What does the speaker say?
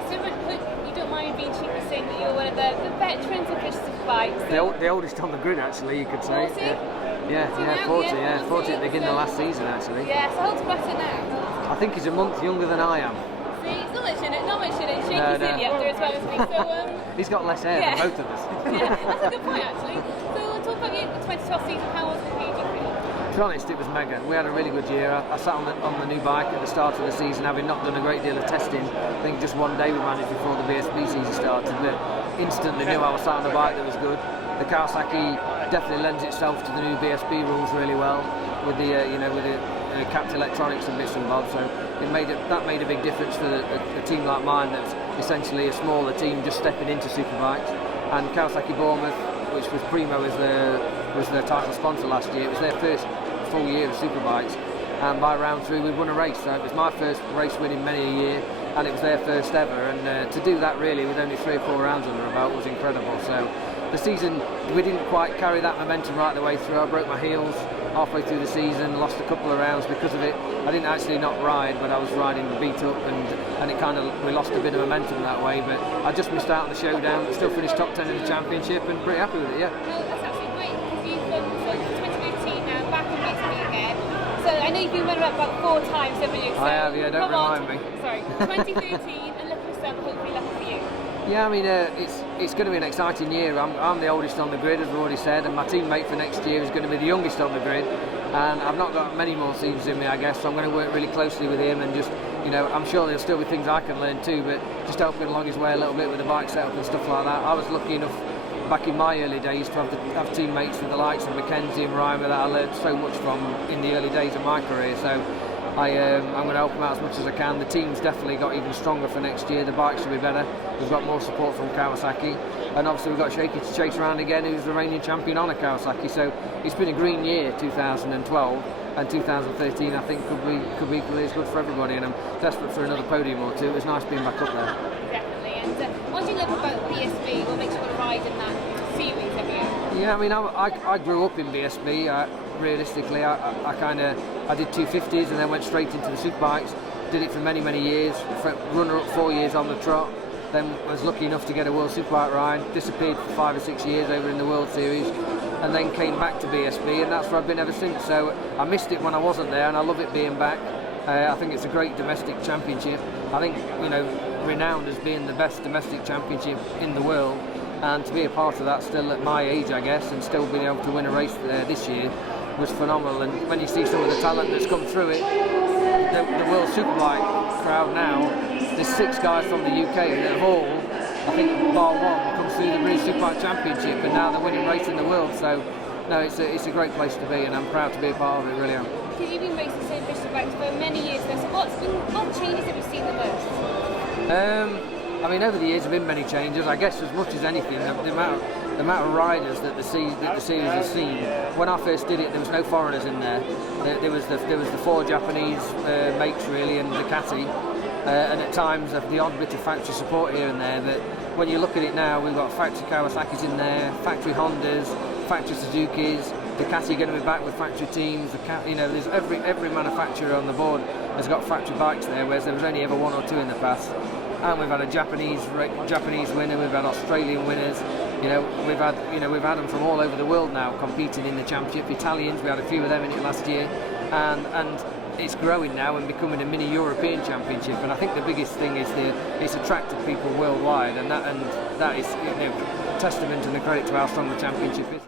Chris, you don't mind being cheeky saying that you're one of the veterans of British Superbikes. The oldest on the grid, actually, you could say. 40? Yeah, 40 at the beginning of last season, actually. Yeah, so how old's Greta now? I think he's a month younger than I am. See, he's not mentioning it. Shaky silly up there as well as me. So, he's got less hair than both of us. Yeah, that's a good point, actually. So we'll talk about the 2012 season. How was it for you, do you think? To be honest, it was mega. We had a really good year. I sat on the new bike at the start of the season, having not done a great deal of testing. I think just one day we managed before the BSB season started, but instantly knew I was sat on a bike that was good. The Kawasaki definitely lends itself to the new BSB rules really well, with the capped electronics and bits and bobs. So that made a big difference for a team like mine, that's essentially a smaller team just stepping into superbikes. And Kawasaki Bournemouth, which was Primo as their title sponsor last year, it was their first full year of superbikes, and by round 3 we'd won a race. So it was my first race win in many a year, and it was their first ever, and to do that really with only 3 or 4 rounds under our belt was incredible. So the season, we didn't quite carry that momentum right the way through. I broke my heels halfway through the season, lost a couple of rounds because of it. I didn't actually not ride, but I was riding beat up, and it we lost a bit of momentum that way, but I just missed out on the showdown, still finished top 10 in the championship, and pretty happy with it, yeah. No, that's absolutely great, because you've done 2015 now, back in BSB again. So I know you've been runner-up about 4 times, haven't you? So I have, yeah, don't remind me. Sorry, 2013, and look for yourself, hopefully lucky for you. Yeah, I mean, it's going to be an exciting year. I'm the oldest on the grid, as I've already said, and my teammate for next year is going to be the youngest on the grid. And I've not got many more seasons in me, I guess, so I'm going to work really closely with him, and just, I'm sure there'll still be things I can learn too, but just helping along his way a little bit with the bike setup and stuff like that. I was lucky enough back in my early days to have teammates with the likes of Mackenzie and Ryan that I learned so much from in the early days of my career. So I'm going to help them out as much as I can. The team's definitely got even stronger for next year. The bikes will be better. We've got more support from Kawasaki, and obviously we've got Shaky to chase around again, who's the reigning champion on a Kawasaki. So it's been a green year, 2012, and 2013 I think could be equally as good for everybody. And I'm desperate for another podium or two. It was nice being back up there. Definitely. And what do you love about BSB? What makes you want to ride in that series? Have you? Yeah, I mean, I grew up in BSB. Realistically, I did 250s and then went straight into the superbikes. Did it for many years. Runner-up 4 years on the trot. Then was lucky enough to get a World Superbike ride. Disappeared for 5 or 6 years over in the World Series, and then came back to BSB, and that's where I've been ever since. So I missed it when I wasn't there, and I love it being back. I think it's a great domestic championship. I think renowned as being the best domestic championship in the world. And to be a part of that still at my age, I guess, and still being able to win a race this year was phenomenal. And when you see some of the talent that's come through it, the World Superbike crowd now, there's 6 guys from the UK that have all, I think bar one, come through the British Superbike Championship, and now they're winning race in the world. So no, it's a great place to be, and I'm proud to be a part of it, really am. Because you've been racing the same British Superbikes for many years now, so what changes have you seen the most? I mean, over the years there have been many changes. I guess as much as anything, the amount of riders that the series has seen. When I first did it, there was no foreigners in there. There was the 4 Japanese makes really, and Ducati, and at times the odd bit of factory support here and there. But when you look at it now, we've got factory Kawasaki's in there, factory Hondas, factory Suzuki's, Ducati going to be back with factory teams. There's every manufacturer on the board has got factory bikes there, whereas there was only ever 1 or 2 in the past. And we've had a Japanese winner, we've had Australian winners, we've had them from all over the world now competing in the championship. Italians, we had a few of them in it last year, and it's growing now and becoming a mini European championship. And I think the biggest thing is it's attracted people worldwide, and that is testament and a credit to how strong the championship is.